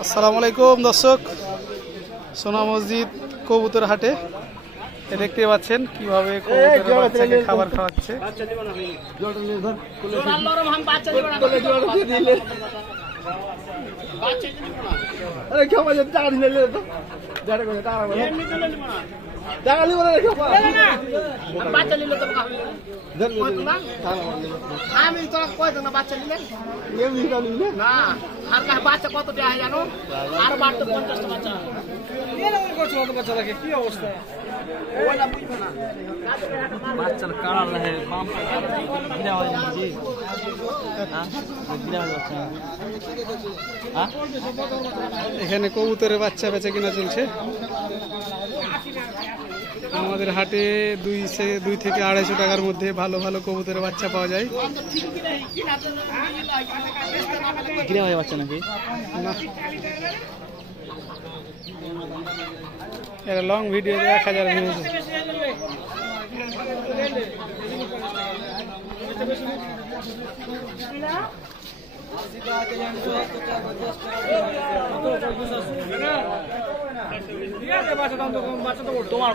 আসসালামু আলাইকুম দর্শক, সোনা মসজিদ কবুতর হাটে দেখতে পাচ্ছেন কিভাবে কবুতরের বাচ্চাকে খাবার খাওয়াচ্ছে। আমি তোরা কয় না বাচ্চা নিলে না আর বাচ্চা কত দেয় জানো? আর বাড়তো 50টা বাচ্চা। কি অবস্থা? বাচ্চার কাড়াল है बाम गिरा हो जी गिरा हो जाता है। এখানে কবুতরের বাচ্চা বেচা কিনা চলছে। আমাদের হাটে 2 থেকে 250 টাকার মধ্যে ভালো ভালো কবুতরের বাচ্চা পাওয়া যায়। गिरा हो বাচ্চা নাকি না, এটা লং ভিডিও 1000 ভিউ। তোমার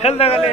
খেলতে গেলে